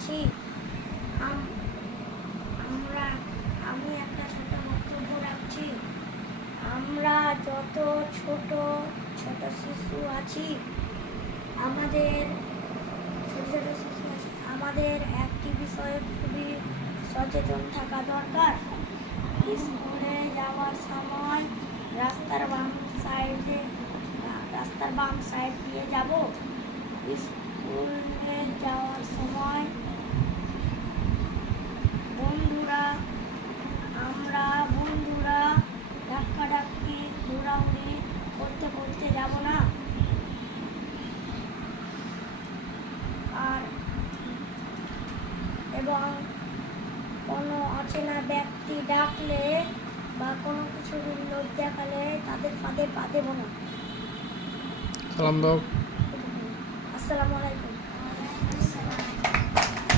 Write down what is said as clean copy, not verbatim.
যাচ্ছি। আমরা আমি একটা ছোট বক্তব্য রাখছি। আমরা যত ছোট ছোট শিশু আছি, আমাদের আমাদের একটি বিষয়ে খুবই সচেতন থাকা দরকার। স্কুলে যাওয়ার সময় রাস্তার বাম সাইড দিয়ে যাব। স্কুলে যাওয়ার সময় বন্ধুরা ধাক্কাধাক্কি হুড়াহুড়ি করতে করতে যাব না। এবং কোনো অচেনা ব্যক্তি ডাকলে বা কোনো কিছু লোক দেখালে তাদের ফাঁদে পা দেব না। সালাম দাও। আসসালামু আলাইকুম।